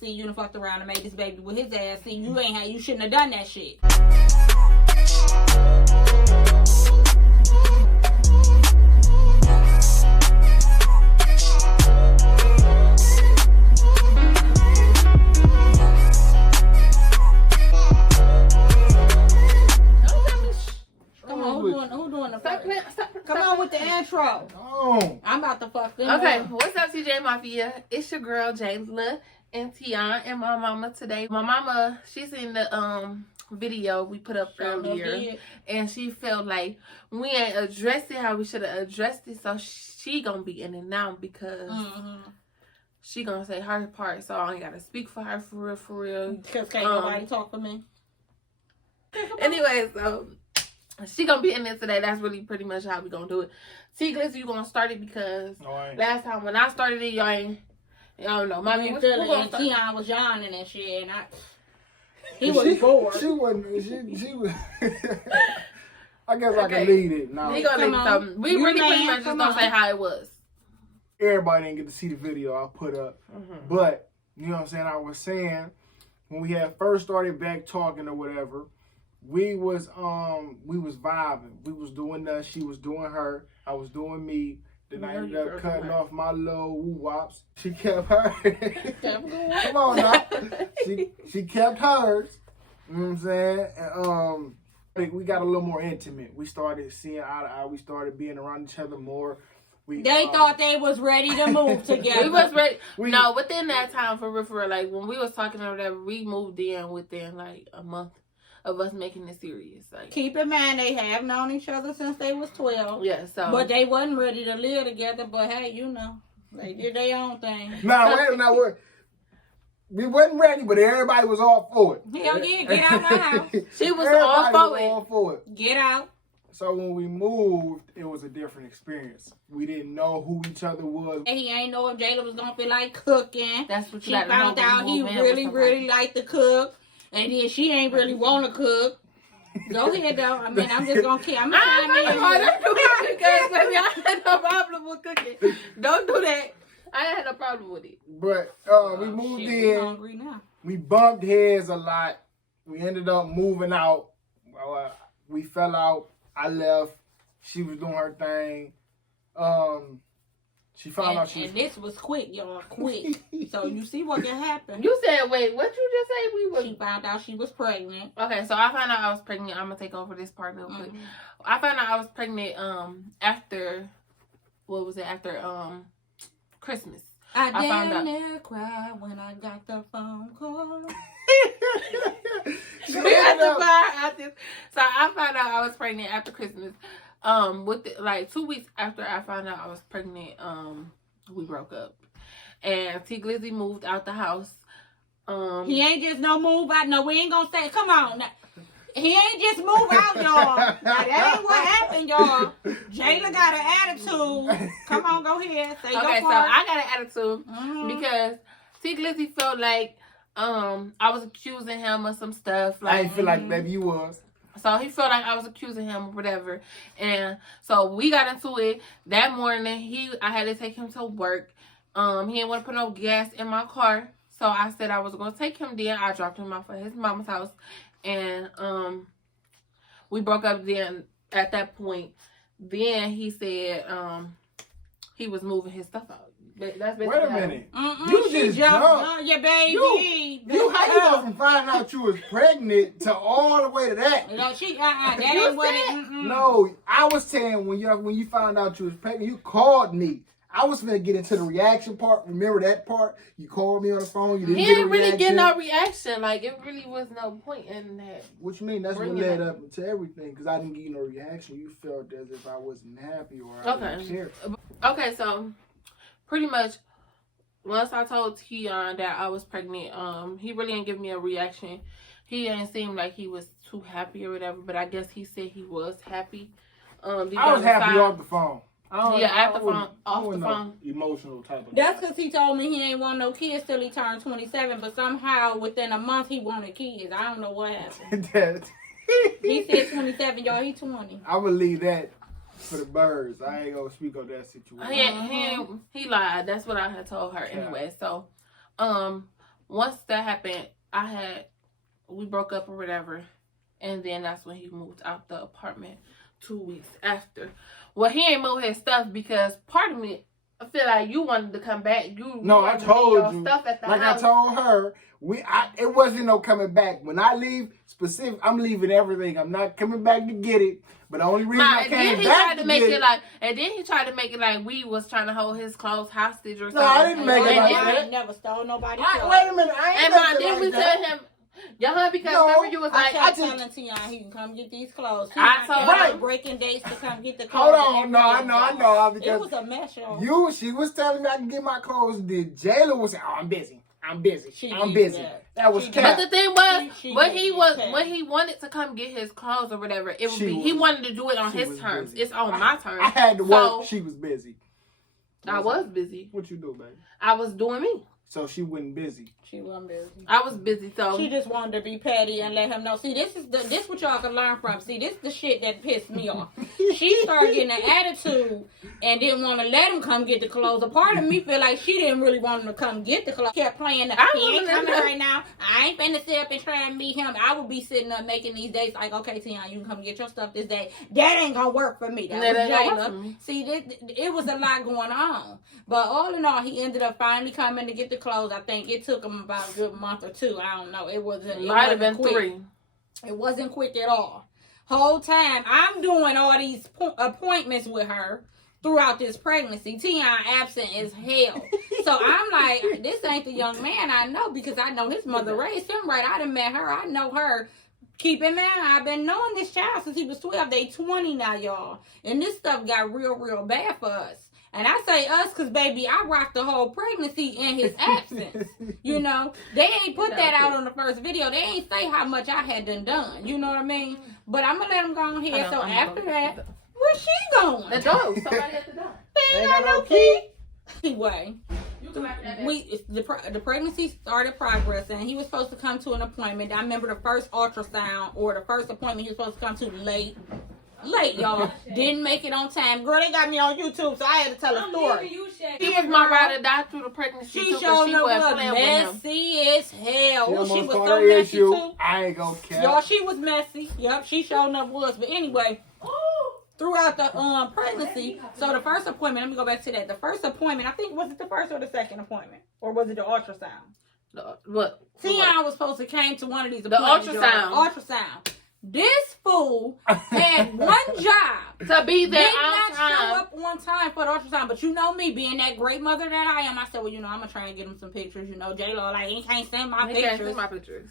see, you done fucked around and made this baby with his ass. See, you shouldn't have done that shit. Come on with the intro. Oh. I'm about to fuck them. Okay, what's up, TJ Mafia? It's your girl Jayla and Tion and my mama today. My mama, she seen the video we put up earlier, and she felt like we ain't addressed it how we should have addressed it. So she gonna be in it now because she gonna say her part. So I ain't gotta speak for her for real. Because can't nobody talk for me. Anyway, so she gonna be in there today. That's really pretty much how we gonna do it. T Glizzy, you gonna start it because last time when I started it, y'all don't know. Mommy, and Tion was yawning and shit, and he was bored. She wasn't. She was. I guess I can lead it now. We gonna lead something. We really pretty much just gonna say how it was. Everybody didn't get to see the video I put up, but you know what I'm saying. I was saying when we had first started back talking or whatever. We was vibing. We was doing that. She was doing her. I was doing me. Then I ended up cutting off my little woo-wops. She kept hers. Come on now. She kept hers. You know what I'm saying? And, we got a little more intimate. We started seeing eye to eye. We started being around each other more. They thought they was ready to move together. We was ready. No, within that time, for real, like when we was talking or whatever, we moved in within like a month of us making it serious. Like, keep in mind they have known each other since they was 12. Yeah, so but they wasn't ready to live together. But hey, you know, they did their own thing. No, we wasn't ready, but everybody was all for it. Hell yeah, get out my house. She was all for it. Get out. So when we moved, it was a different experience. We didn't know who each other was. And he ain't know if Jayla was gonna feel like cooking. That's what she found out. He really liked to cook. And then she ain't really want to cook. Go ahead, though. I mean, I'm just going to keep. I'm going to chime in. Don't do that because, baby, I had no problem with cooking. Don't do that. I had no problem with it. But we moved in. We're hungry now. We bumped heads a lot. We ended up moving out. We fell out. I left. She was doing her thing. She found out she was... And this was quick, y'all. Quick. So you see what can happen. You said, wait, what you just say? She found out she was pregnant. Okay, so I found out I was pregnant. I'm going to take over this part real quick. I found out I was pregnant after, what was it? After Christmas. I damn near cried when I got the phone call. So I found out I was pregnant after Christmas. Like 2 weeks after I found out I was pregnant, we broke up. And T Glizzy moved out the house. He ain't just no move out. No, we ain't gonna say, come on now. He ain't just move out, y'all. Now, that ain't what happened, y'all. Jayla got an attitude. Come on, go ahead. Say your part. Okay, so I got an attitude because T Glizzy felt like I was accusing him of some stuff. Like, I didn't feel like maybe you was. So he felt like I was accusing him or whatever. And so we got into it that morning. I had to take him to work. He didn't want to put no gas in my car. So I said I was going to take him there. I dropped him off at his mama's house. And we broke up then at that point. Then he said he was moving his stuff out. That's wait a minute. You just jumped on your baby. You how you go from finding out you was pregnant to all the way to that? No, that ain't what it. No, I was saying when you found out you was pregnant, you called me. I was gonna get into the reaction part. Remember that part? You called me on the phone. You didn't really get no reaction. Like it really was no point in that. What you mean? That's what led up to everything. Because I didn't get no reaction. You felt as if I wasn't happy or I didn't care. Okay, so pretty much once I told Tion that I was pregnant, he really didn't give me a reaction. He didn't seem like he was too happy or whatever. But I guess he said he was happy. I was happy off the phone. Off the phone. Emotional type of. That's because he told me he ain't want no kids till he turned 27, but somehow within a month he wanted kids. I don't know what happened. He said 27, y'all. He 20. I would leave that for the birds. I ain't gonna speak on that situation. He lied. That's what I had told her anyway. So, once that happened, we broke up or whatever. And then that's when he moved out the apartment 2 weeks after. Well, he ain't moved his stuff because part of me, I feel like you wanted to come back. I told you. Stuff at the like house. I told her, it wasn't no coming back. When I leave, I'm leaving everything. I'm not coming back to get it. But the only reason I came back to get it. And then he tried to make it like we was trying to hold his clothes hostage or something. No, I didn't make it like that. I ain't never stole nobody's clothes. Wait a minute, I ain't And then we tell him, because remember you was like, I telling Tion he can come get these clothes. I told her breaking dates to come get the clothes. Hold on, no, I know. Because it was a mess, y'all. she was telling me I can get my clothes. Then Jayla was saying, I'm busy. I'm busy. That was But the thing was, when he wanted to come get his clothes or whatever, he wanted to do it on his terms. Busy. It's on my terms. I had to work. She was busy. I was busy. What you do, baby? I was doing me. So she wasn't busy. She wasn't busy. I was busy, so she just wanted to be petty and let him know. See, this what y'all can learn from. See, this is the shit that pissed me off. She started getting an attitude and didn't want to let him come get the clothes. A part of me feel like she didn't really want him to come get the clothes. Kept playing he ain't coming right now. I ain't finna sit up and try and meet him. I would be sitting up making these dates like, okay, Tion, you can come get your stuff this day. That ain't gonna work for me. That was Jayla. See, it was a lot going on. But all in all, he ended up finally coming to get the clothes. I think it took him about a good month or two. I don't know. It might have been quick. 3. It wasn't quick at all. Whole time I'm doing all these appointments with her throughout this pregnancy. Tion absent as hell. So I'm like, this ain't the young man I know because I know his mother raised him right. I done met her. I know her. Keep in mind, I've been knowing this child since he was 12. They 20 now, y'all. And this stuff got real, real bad for us. And I say us because, baby, I rocked the whole pregnancy in his absence. You know? They ain't put that out on the first video. They ain't say how much I had done. You know what I mean? But I'm going to let them go on here. So after that, where's she going? The door. Somebody at the door. They ain't got no key. Anyway, the pregnancy started progressing. He was supposed to come to an appointment. I remember the first ultrasound or the first appointment he was supposed to come to late, y'all. Didn't make it on time. Girl, they got me on YouTube, so I had to tell a story. He was my ride or die through the pregnancy. She showed up was messy as hell. She was so messy too. I ain't gonna care. Y'all, she was messy. Yep, she showed up was. But anyway, throughout the pregnancy, so the first appointment, let me go back to that. The first appointment, I think, was it the first or the second appointment? Or was it the ultrasound? What? Tion was supposed to came to one of these appointments. The ultrasound. This fool had one job to be there did on not time. show up on time for the ultrasound. But you know me, being that great mother that I am, I said, well, you know, I'm gonna try and get him some pictures. You know, J-Lo, like, he can't send my pictures. Can't send my pictures.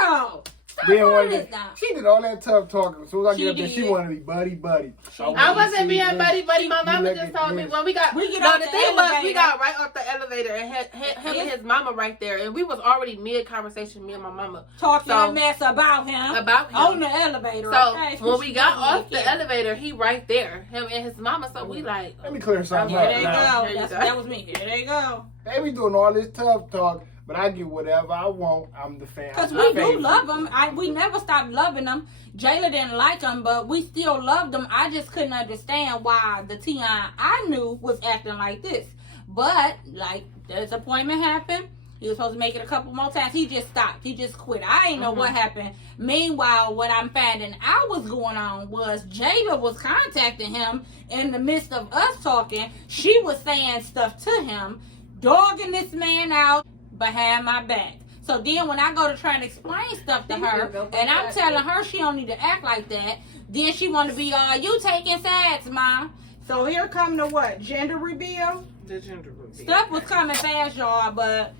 Girl, stop doing this now. She did all that tough talking. As soon as I get up there, she wanted to be buddy. I wasn't being buddy. My mama just told me when we got. The thing was, we got right off the elevator and had him and his mama right there, and we was already mid conversation. Me and my mama talking a mess about him on the elevator. So when we got off the elevator, he right there, him and his mama. So we like, let me clear something up. There you go. That was me. Here they go. They be doing all this tough talk. But I get whatever I want. I'm the fan. Because we do love them. We never stopped loving them. Jayla didn't like them, but we still loved them. I just couldn't understand why the Tion I knew was acting like this. But, like, this appointment happened. He was supposed to make it a couple more times. He just stopped. He just quit. I ain't know what happened. Meanwhile, what I'm finding out was going on was Jayla was contacting him in the midst of us talking. She was saying stuff to him, dogging this man out behind my back. So then when I go to try and explain stuff to her and I'm telling her she don't need to act like that, then she want to be you taking sides, Mom. So here come the what? Gender reveal? The gender reveal. Stuff was coming fast, y'all, but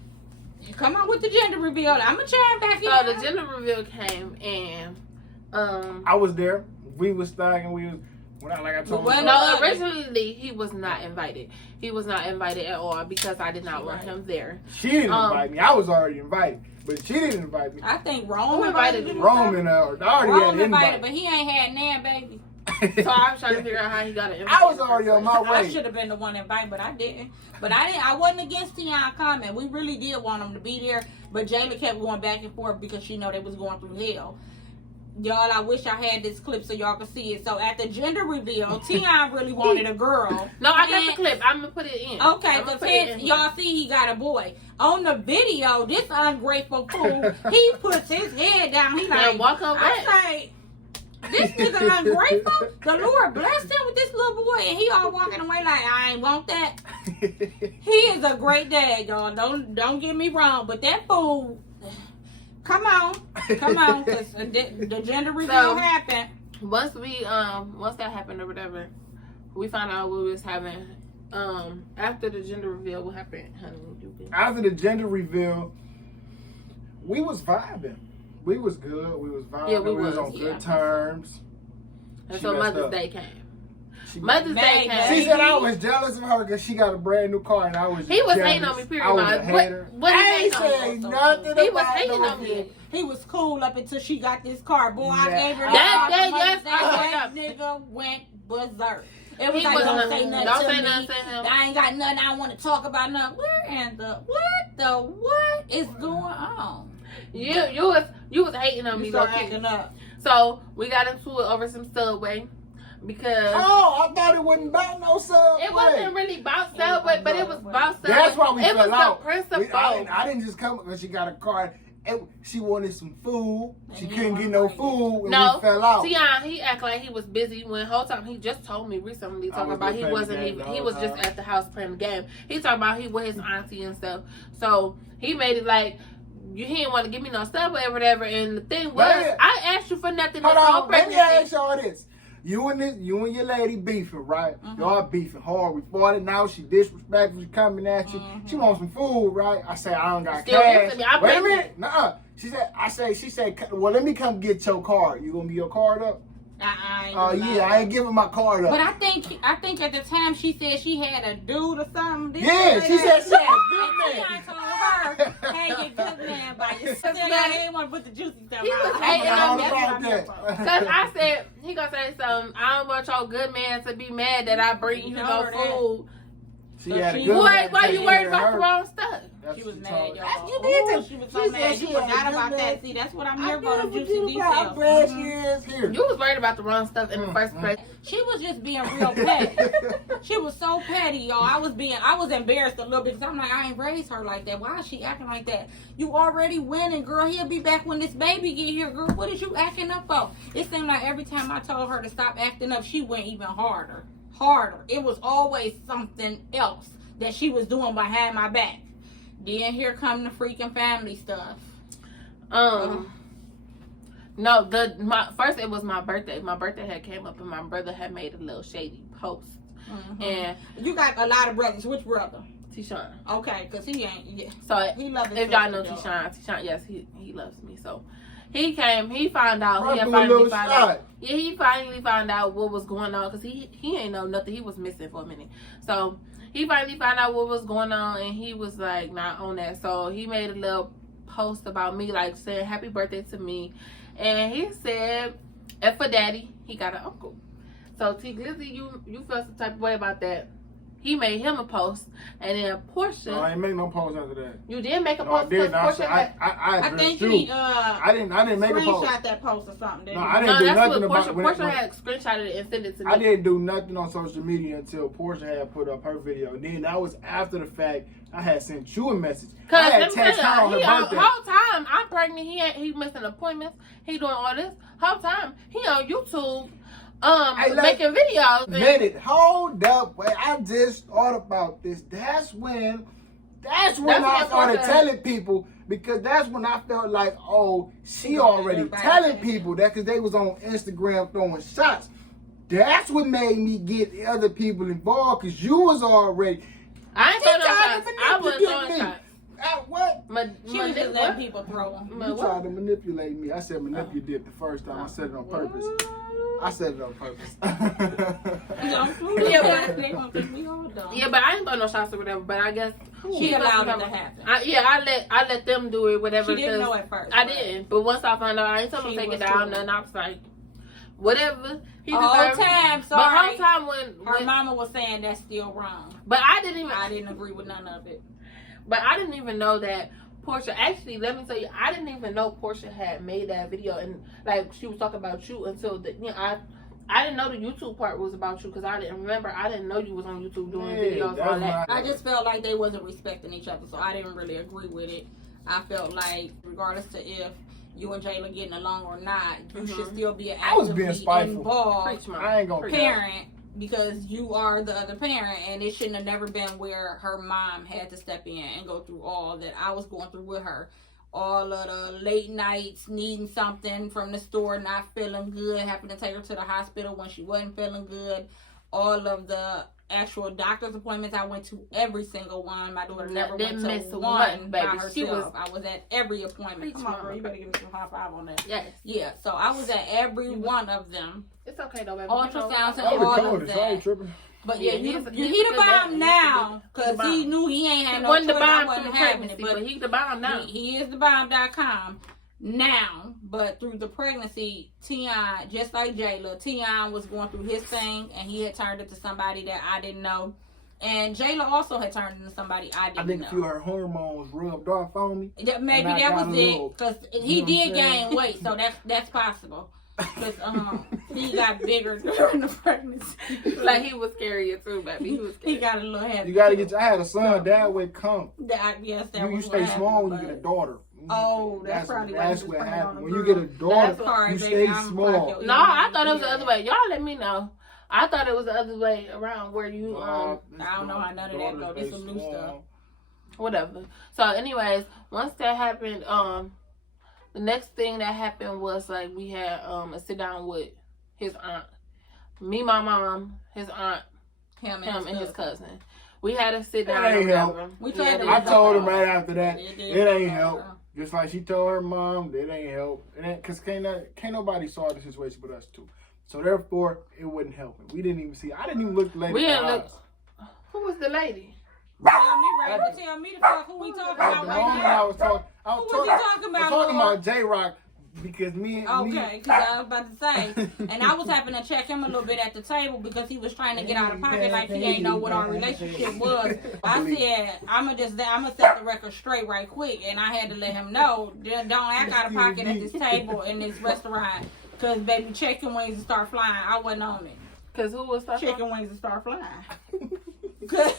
come on with the gender reveal. I'm gonna chime back in. So the gender reveal came and I was there. We was thugging. We was like I told you. No, originally he was not invited. He was not invited at all because I did not want him there. She didn't invite me. I was already invited, but she didn't invite me. I think Rome invited me. Rome and Rome invited, but he ain't had nan, baby. So I was trying to figure out how he got an invite. I was already on my way. I should have been the one invited, but I didn't. But I wasn't against Tion coming. We really did want him to be there, but Jayla kept going back and forth because she know they was going through hell. y'all, I wish I had this clip so y'all could see it. So at the gender reveal, Tion really wanted a girl. No, I got the clip. I'm gonna put it in. Okay, because y'all see he got a boy. On the video, this ungrateful fool, he puts his head down. He like, walk away. I say, this nigga ungrateful. The Lord blessed him with this little boy, and he all walking away like, I ain't want that. He is a great dad, y'all. Don't get me wrong, but that fool. Come on, because the gender reveal happened. Once that happened or whatever, we found out we was having. After the gender reveal, what happened, honey? After the gender reveal, we was vibing. We was good. We was vibing. Yeah, we was was on good terms. And She so messed Mother's up. Day came. She Mother's Day came. She said I was jealous of her because she got a brand new car and I was. He was jealous. hating on me. Period. I was a hater. What I he ain't hating on saying me? nothing. He was about hating no on me. shit. He was cool up until she got this car. Boy, I Yeah. gave her That nigga went berserk. It was He like, wasn't don't say a- nothing don't to say me. nothing to him. I ain't got nothing I want to talk about. Nothing. What is going on? You was hating on me, You low start key. acting up. So we got into it over some Subway because Oh, I thought it wasn't about no Subway. it wasn't really about Subway, but it was about Subway. That's why we it fell was out. the principle. I didn't just come because she got a car. She wanted some food. She And couldn't you get no hungry. food, and No, we fell out. Tion, he act like he was busy when whole time he just told me recently talking was about just he playing the wasn't game even the he whole was just time. at the house playing the game. He talking about he with his auntie and stuff. So he made it like he didn't want to give me no Subway or whatever. And the thing was, Right. I asked you for nothing. Hold this whole on, let me pregnancy. ask y'all this. You and your lady beefing, right? Y'all beefing hard. We fought it now. She disrespectful. She coming at you. She wants some food, right? I say I don't got Still cash. gives to me. I Wait a pay minute. Nuh-uh. She said, well, let me come get your card. You gonna give your card up? Oh yeah, I ain't giving my card up. But I think at the time she said she had a dude or something. Yeah, she said she had a good And man. Tion told her, hey, your good man by yourself. I didn't want to put the juicy stuff He was out. hating I on don't me. know about That's that. Cause I said he gonna say something. I don't want your good man to be mad that I bring you no food. She had a she- good Boy, man why taking you worried care of about her. the wrong stuff? That's She what was she mad, told y'all. her. Ooh, she was so She said mad. she You had a forgot good about man. that. See, that's what I'm I here for, the know, but juicy you got- I'm details. glad she is here. You was worried about the wrong stuff in the first place. She was just being real petty. She was so petty, y'all. I was embarrassed a little bit because I'm like, I ain't raised her like that. Why is she acting like that? You already winning, girl. He'll be back when this baby get here, girl. What is you acting up for? It seemed like every time I told her to stop acting up, she went even harder. It was always something else that she was doing behind my back. Then here come the freaking family stuff. No, first it was my birthday. My birthday had came up and my brother had made a little shady post. And You got a lot of brothers. Which brother? Tishan. Okay, because he ain't. Yeah. So He loves if y'all know himself, Tishan, yes, he loves me. So he came, he found out, Right, he had do a little finally found shot. out. Yeah, he finally found out what was going on because he ain't know nothing. He was missing for a minute. So he finally found out what was going on and he was like not on that. So he made a little post about me, like saying happy birthday to me. And he said, and for daddy, he got an uncle. So T Glizzy, you felt some type of way about that. He made him a post, and then Portia. No, I ain't make no post after that. You did make a No, I post didn't. because Portia had. I I addressed think you. he I didn't make a post. screenshot that post or something. Didn't No, he? I didn't No, do that's nothing what about Portia when- had screenshotted it and sent it to me. I didn't do nothing on social media until Portia had put up her video. Then that was after the fact. I had sent you a message. I Cause had let me tell texted her on you, her he birthday. whole time I'm pregnant. He missing appointments. He doing all this whole time. He on YouTube, Hey, look, making videos. Minute, hold up. Wait, I just thought about this. That's when That's I when started Portia- telling people because that's when I felt like, oh, she She already everybody telling attention. people that because they was on Instagram throwing shots. That's what made me get the other people involved because you was already. I ain't She throwing no tried to shots. I wasn't manipulate throwing me. shots. What? She was just letting people throw them. You tried to manipulate me. I said manipulate the first time. I said it on purpose. I said it on purpose. Yeah, but they gonna think we all dumb. Yeah, but I ain't throwing no shots or whatever. But I guess She must allowed have- it to happen. I let them do it, whatever. She didn't 'cause know at first. I but didn't, but once I found out, I ain't told him She to take it was down. cool. And I was like, whatever. He The whole deserved it. time, But sorry. whole time when Her mama was saying that's still wrong. but I didn't even I didn't agree with none of it. But I didn't even know that Portia, actually, let me tell you, I didn't even know Portia had made that video, and like she was talking about you until I didn't know the YouTube part was about you because I didn't know you was on YouTube doing videos and all that. I just felt like they wasn't respecting each other, so I didn't really agree with it. I felt like regardless to if you and Jayla getting along or not, you should still be an actively involved I ain't gonna parent because you are the other parent, and it shouldn't have never been where her mom had to step in and go through all that I was going through with her. All of the late nights, needing something from the store, not feeling good, having to take her to the hospital when she wasn't feeling good. All of the actual doctor's appointments, I went to every single one. My daughter never went to one by herself. I was at every appointment. Come on, girl, you better give me some high five on that. Yes. Yeah, so I was at every one of them. It's okay though, baby. Ultrasounds and all of that. But yeah, he the bomb now because he knew he ain't had no choice. I wasn't having it, but he the bomb now. He is the bomb.com now, but through the pregnancy, Tion, just like Jayla, Tion was going through his thing, and he had turned it to somebody that I didn't know. And Jayla also had turned into somebody I didn't know. I think a few of her hormones rubbed off on me. Yeah, maybe that was it, because he did gain weight, so that's possible. Because he got bigger during the pregnancy. Like he was scarier too, baby. He was scary. He got a little heavy. You gotta get. I had a son. Dad would come. Yes, that you was stay what small happened, when you get a daughter. Oh, that's probably that's what happened. When you get a daughter, you stay small. No, I thought it was the other way. Y'all let me know. I thought it was the other way around where you I don't know how none of that go. There's some new stuff. Whatever. So, anyways, once that happened, the next thing that happened was like we had a sit down with his aunt, me, my mom, his aunt, him and his cousin. We had to sit down. It ain't help. I told him right after that it ain't help. Just like she told her mom, it ain't help. Because can't nobody saw the situation but us two. So therefore, it wasn't helping. We didn't even see. I didn't even look the lady in the eyes. Who was the lady? Tell me the fuck who we talking about right now. I was talking about? Talking about J-Rock because Okay, because I was about to say, and I was having to check him a little bit at the table because he was trying to get out of pocket like he ain't know what our relationship was. I said, I'm gonna set the record straight right quick, and I had to let him know, don't act out of pocket at this table in this restaurant, because baby, chicken wings and start flying. I wasn't on it. Because who was chicken wings and start flying? Because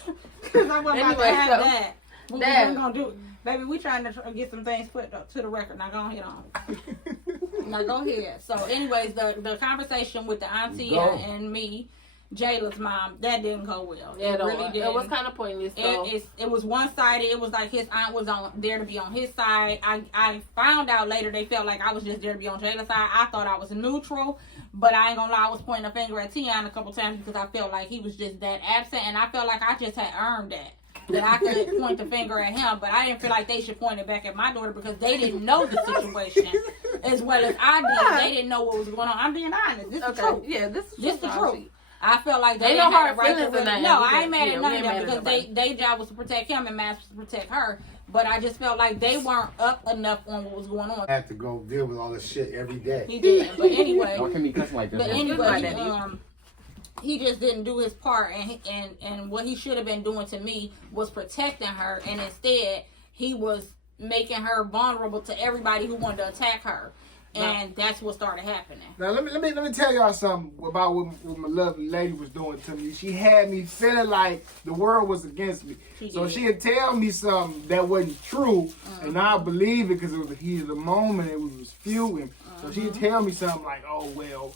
I wasn't about to have that. What we gonna do? Baby, we trying to get some things put up to the record. Now go ahead on. Now go ahead. So anyways, the conversation with the auntie and me, Jayla's mom, that didn't go well. It really didn't. It was kind of pointless. So. It was one-sided. It was like his aunt was there to be on his side. I found out later they felt like I was just there to be on Jayla's side. I thought I was neutral. But I ain't gonna lie, I was pointing a finger at Tion a couple times because I felt like he was just that absent. And I felt like I just had earned that I could point the finger at him. But I didn't feel like they should point it back at my daughter because they didn't know the situation as well as I did. They didn't know what was going on. I'm being honest. This is the truth. Yeah, this is the truth. I felt like they didn't have the right to No, I ain't mad at none of them because their job was to protect him and mine was to protect her. But I just felt like they weren't up enough on what was going on. I have to go deal with all this shit every day. He did, but anyway. Why can't he cuss like that? But anyway, he just didn't do his part, and what he should have been doing to me was protecting her, and instead he was making her vulnerable to everybody who wanted to attack her. And that's what started happening. Now let me tell y'all something about what my lovely lady was doing to me. She had me feeling like the world was against me. She'd tell me something that wasn't true, and I believe it because it was the heat of the moment. It was spewing. So she'd tell me something like, "Oh well."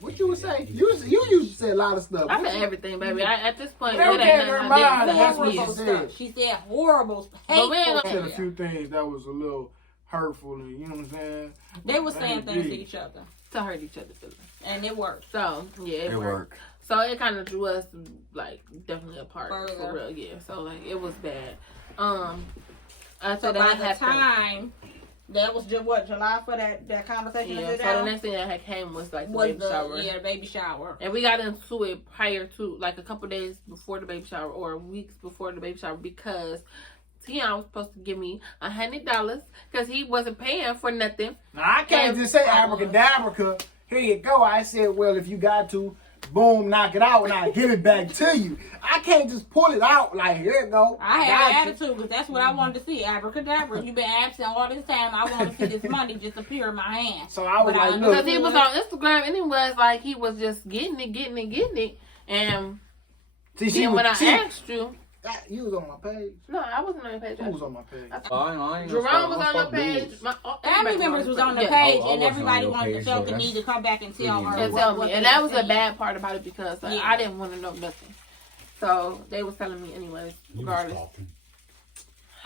What you would say? You used to say a lot of stuff. I said everything, baby. At this point, it ain't horrible stuff. She said horrible, hateful. She said a few things that was a little hurtful, and you know what I'm saying? They were saying things to each other to hurt each other's feelings, and it worked. So yeah, it worked. So it kind of drew us like definitely apart for real. Yeah. So like it was bad. So by the time. That was just July for that conversation. Yeah. So the next thing that came was like the baby shower. Yeah, the baby shower. And we got into it prior to like a couple days before the baby shower or weeks before the baby shower because Tion was supposed to give me $100 because he wasn't paying for nothing. Now I can't just say abracadabra. Here you go. I said, well, if you got to boom, knock it out, and I give it back to you. I can't just pull it out like, here you go. I had got an attitude because that's what I wanted to see. Abracadabra. You've been absent all this time. I want to see this money just appear in my hand. So I was But like, Because look. he was on Instagram and it was like he was just getting it. And See, then when I asked you, you was on my page. no, I wasn't on your page. Who was on my page? I ain't Jerome was on the page. Family members was on the Yeah. page, I and wasn't everybody on your wanted to page, feel so the that's need to come back and tell her. And what- tell what me. they And that was said. the bad part about it because like, Yeah. I didn't want to know nothing. So they was telling me anyways, regardless.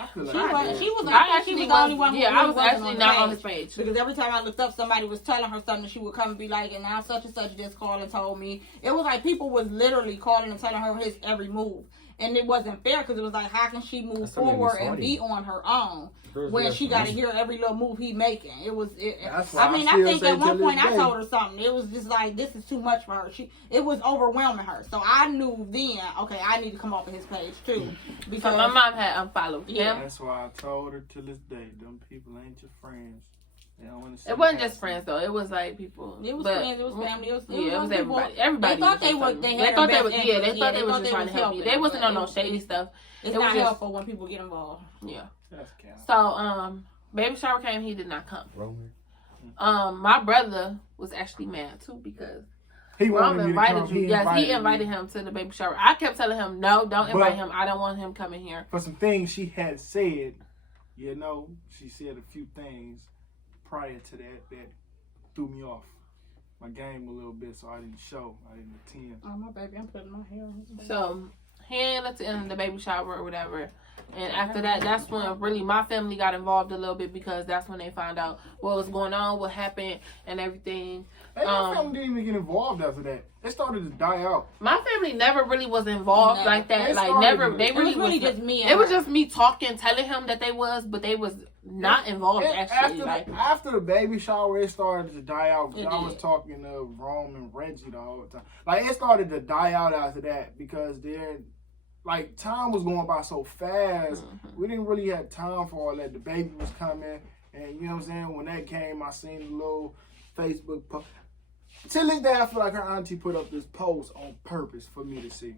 I feel She like was. She was. I I think she actually was the only one. Who yeah, I was wasn't actually the not on page. his page. Because every time I looked up, somebody was telling her something. She would come and be like, and now such and such just called and told me. It was like people was literally calling and telling her his every move. And it wasn't fair because it was like, how can she move That's what made me forward and salty. be on her own First when lesson, she got to man. hear every little move he making? It was. That's why I mean, I I still think say at one till point this I day. told her something. It was just like, this is too much for her. It was overwhelming her. So I knew then, okay, I need to come off of his page too. Because So my mom had unfollowed Yeah. him. That's why I told her to this day, them people ain't your friends. They don't want to see It wasn't you just friends though. It was like people. It was but, friends, it was family, it was yeah, it was other people. everybody. Everybody. They thought was just they helping. they They had thought their they was best yeah. interest. They thought they was thought just trying to help you. helping, They wasn't on no but shady stuff. It's It was not just- helpful when people get involved. Yeah. That's count. So baby shower came. He did not come. Roman. My brother was actually mad too because He Mom wanted me to come. invited you. Yes, he invited him to the baby shower. I kept telling him, no, don't But- invite him. I don't want him coming here. For some things she had said, you know, she said a few things prior to that threw me off my game a little bit, so I didn't show. I didn't attend. Oh, my baby, I'm putting my hair on. So he ended up in the baby shower or whatever. And after that, that's when really my family got involved a little bit because that's when they found out what was going on, what happened, and everything. Hey, my family didn't even get involved after that. It started to die out. My family never really was involved Never. like that. It Like started never. with- They It really was really was just me and It was her. just me talking, telling him that they was, but they was not involved actually. After the baby shower, it started to die out. 'Cause It I was did. talking to Rome and Reggie the whole time. Like, it started to die out after that because then, like, time was going by so fast. Mm-hmm. We didn't really have time for all that. The baby was coming, and you know what I'm saying? When that came, I seen the little Facebook post. Till this day, I feel like her auntie put up this post on purpose for me to see.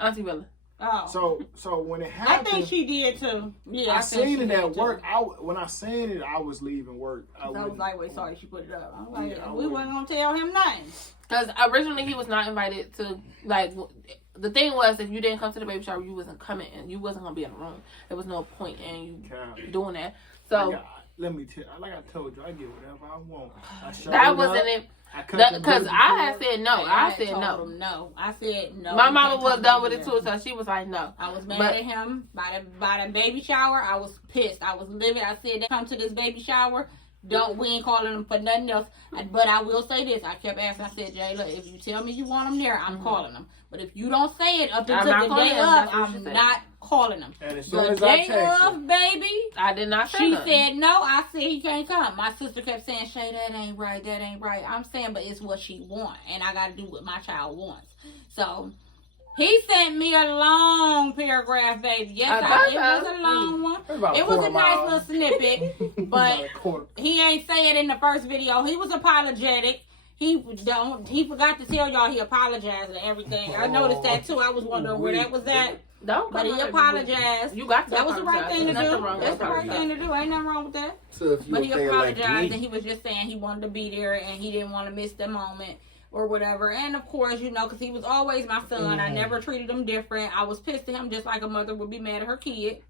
Auntie Bella. Oh. So when it I happened, think she did too. Yeah, I think seen she it did, at too. work. When I seen it, I was leaving work. I was like, wait, sorry, she put it up. I was like, Yeah, I we wouldn't. wasn't gonna tell him nothing. Because originally he was not invited to, like, the thing was if you didn't come to the baby shower, you wasn't coming and you wasn't going to be in the room. There was no point in you doing that. So Let me tell you, like I told you, I get whatever I want. I showed that up, wasn't it. I cut the Because baby I had cord. said no. I had said told no. him no. I said no. My you mama can't was come done with it here. too, so she was like, no. I was mad But- at him by the baby shower. I was pissed. I was livid. I said, come to this baby shower. We ain't calling them for nothing else. But I will say this. I kept asking. I said, Jayla, if you tell me you want them there, I'm calling them. But if you don't say it up I'm until not the calling day them. of, That's what she I'm said. not calling them. And as soon The as I day text her, of, baby, I did not say she nothing. said no. I said he can't come. My sister kept saying, Shay, that ain't right. That ain't right. I'm saying, but it's what she want, and I got to do what my child wants. So he sent me a long paragraph, baby. Yes, it was a long one. It's about It was a quarter nice mile. little snippet, About but a quarter. he ain't say it in the first video. He was apologetic. He forgot to tell y'all he apologized and everything. I noticed that too. I was wondering where that was at. Don't But come he out. apologized. You got to That was the right apologize. thing to There's do. nothing wrong with That's the right apologizing. thing to do. Ain't nothing wrong with that. So if you But he a fan like apologized me, and he was just saying he wanted to be there and he didn't want to miss the moment or whatever. And of course, you know, because he was always my son. I never treated him different. I was pissed at him just like a mother would be mad at her kid.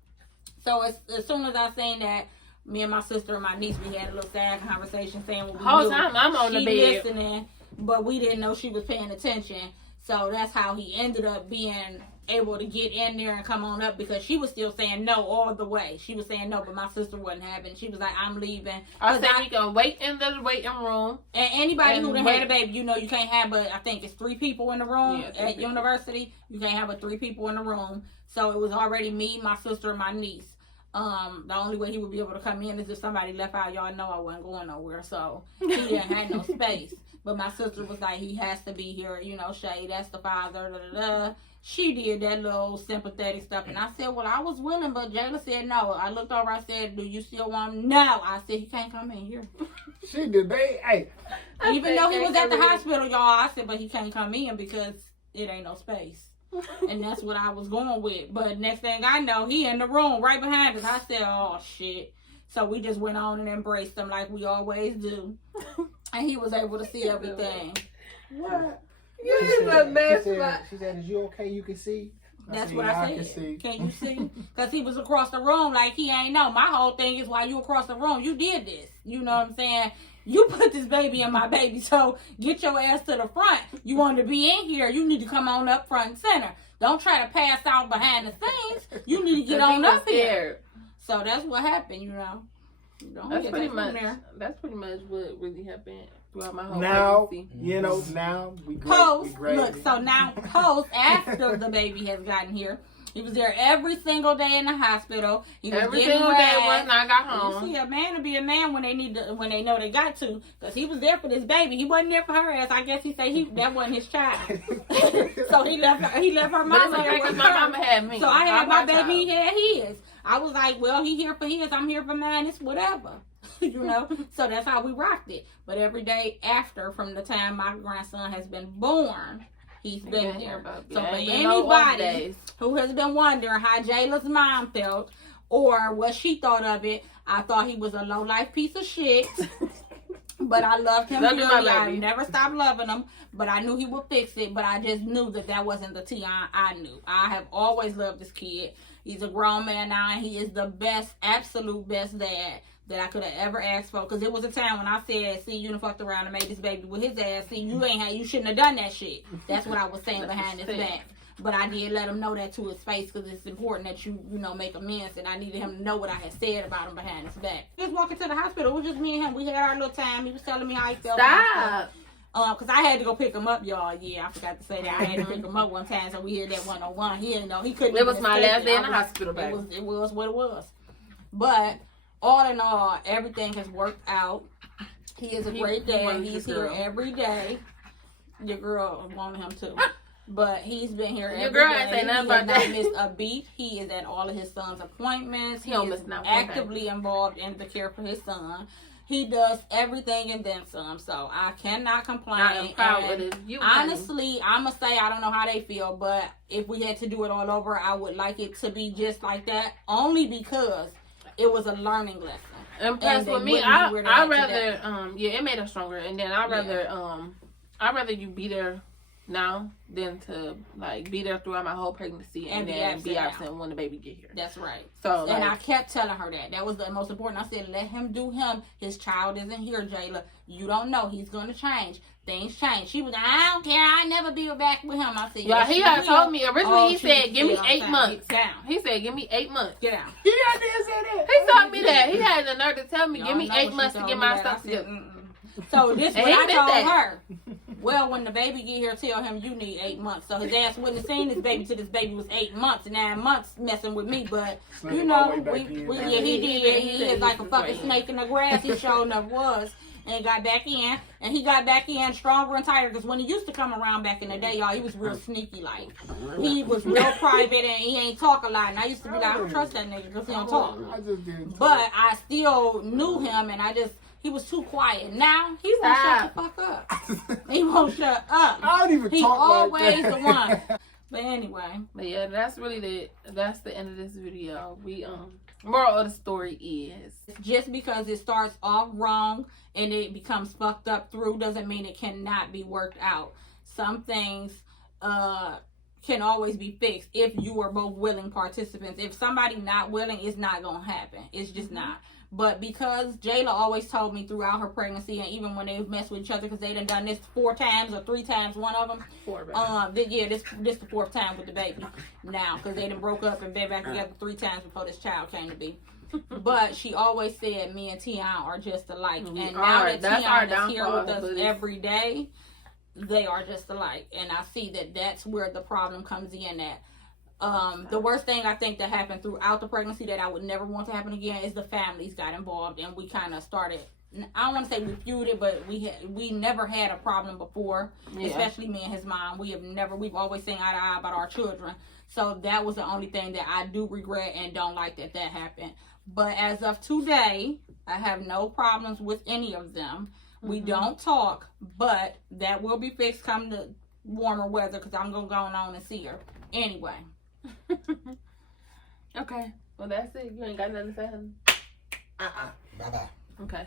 So as soon as I seen that, me and my sister and my niece, we had a little sad conversation saying what we Whole knew. time I'm on the She bed. listening, but we didn't know she was paying attention. So that's how he ended up being able to get in there and come on up because she was still saying no all the way. She was saying no, but my sister wasn't having. She was like, I'm leaving. I 'Cause said we can wait in the waiting room. and anybody And who done wait. had a baby, you know you can't have but I think it's 3 people in the room Yeah, 3 at people. university. You can't have but 3 people in the room. So it was already me, my sister, and my niece. The only way he would be able to come in is if somebody left out. Y'all know I wasn't going nowhere, so he didn't have no space. But my sister was like, he has to be here, you know, Shay, that's the father, da, da, da. She did that little sympathetic stuff, and I said, well, I was willing, but Jayla said no. I looked over, I said, do you still want him? No. I said, he can't come in here. She debate. Hey, Even though he was at the hospital, y'all, I said, but he can't come in because it ain't no space. And that's what I was going with. But next thing I know, he in the room right behind us. I said, oh, shit. So we just went on and embraced him like we always do. And he was able to see everything. What? You is a mess. She said, is you okay? You can see? That's what I said. Can you see? Because he was across the room like he ain't know. My whole thing is while you across the room, you did this. You know what I'm saying? You put this baby in my baby, so get your ass to the front. You want to be in here, you need to come on up front and center. Don't try to pass out behind the scenes. You need to get on up here. So that's what happened, you know. That's pretty much what really happened throughout my whole now, pregnancy. you know, now we great. Post, we look, so now post after the baby has gotten here, he was there every single day in the hospital. He was every single day once I got home. You see, a man to be a man when they know they got to, because he was there for this baby. He wasn't there for her ass. I guess he said that wasn't his child. So he left her mama there with my her. mama had me. So I had my baby, he had his. I was like, well, he here for his, I'm here for mine. It's whatever. You know, so that's how we rocked it. But every day after, from the time my grandson has been born, he's been here. So for anybody who has been wondering how Jayla's mom felt or what she thought of it, I thought he was a low-life piece of shit. But I loved him dearly. I never stopped loving him. But I knew he would fix it. But I just knew that wasn't the Tion I knew. I have always loved this kid. He's a grown man now, and he is the best, absolute best dad that I could have ever asked for. Because there was a time when I said, see, you done fucked around and made this baby with his ass. See, you shouldn't have done that shit. That's what I was saying behind his back. But I did let him know that to his face, because it's important that you make amends. And I needed him to know what I had said about him behind his back. Just walking to the hospital, it was just me and him. We had our little time. He was telling me how he felt. Stop. Because I had to go pick him up, y'all. Yeah, I forgot to say that. I had to pick him up one time, so we had that 101. He didn't know. He couldn't. It was my last day in the hospital, baby. It was what it was. But all in all, everything has worked out. He is a great dad. He's here every day. Your girl wanted him too. But he's been here every day. He has not missed a beat. He is at all of his son's appointments. He is actively involved in the care for his son. He does everything and then some. So I cannot complain. I'm proud of you. Honestly, I'm going to say I don't know how they feel. But if we had to do it all over, I would like it to be just like that. Only because it was a learning lesson. And plus, with me, I rather it made us stronger. And then I'd rather you be there now than to be there throughout my whole pregnancy and then be absent when the baby get here. That's right. So and I kept telling her that was the most important. I said, let him do him. His child isn't here, Jayla. You don't know. He's gonna change. Things change. She was like, I don't care. I never be back with him. I said, yeah, he had told me originally. He said, give me 8 months. He said, give me 8 months. Get down. He didn't say that. He told me that. He had the nerve to tell me, give me 8 months to get my stuff together. So this is what I told her. Well, when the baby get here, tell him you need 8 months. So his ass wouldn't have seen this baby till this baby was 8 months, 9 months messing with me. But he did. He is like a fucking snake in the grass. He sure enough was. And got back in. And he got back in stronger and tighter. Because when he used to come around back in the day, y'all, he was real sneaky like. He was real private and he ain't talk a lot. And I used to be like, I don't trust that nigga because he don't talk. But I still knew him and he was too quiet. Now, he won't shut the fuck up. He won't shut up. I don't even talk like that. He's always the one. But anyway. But yeah, that's the end of this video. Moral of the story is, just because it starts off wrong and it becomes fucked up through doesn't mean it cannot be worked out. Some things can always be fixed if you are both willing participants. If somebody not willing, it's not going to happen. It's just not. But because Jayla always told me throughout her pregnancy, and even when they messed with each other, because they done this 4 times or 3 times, one of them. 4, this the 4th time with the baby now, because they done broke up and been back together 3 times before this child came to be. But she always said me and Tion are just alike. And now that Tion is here with us every day, they are just alike. And I see that that's where the problem comes in at. The worst thing I think that happened throughout the pregnancy that I would never want to happen again is the families got involved, and we kind of started. I don't want to say we feuded, but we never had a problem before, especially me and his mom. We've always seen eye to eye about our children. So that was the only thing that I do regret and don't like that happened. But as of today, I have no problems with any of them. We don't talk, but that will be fixed come the warmer weather because I'm going to go on and see her. Anyway. Okay. Well, that's it. You ain't got nothing to say, honey? Bye-bye. Okay.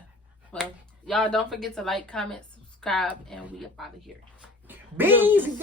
Well, y'all don't forget to like, comment, subscribe, and we up out of here. Bees.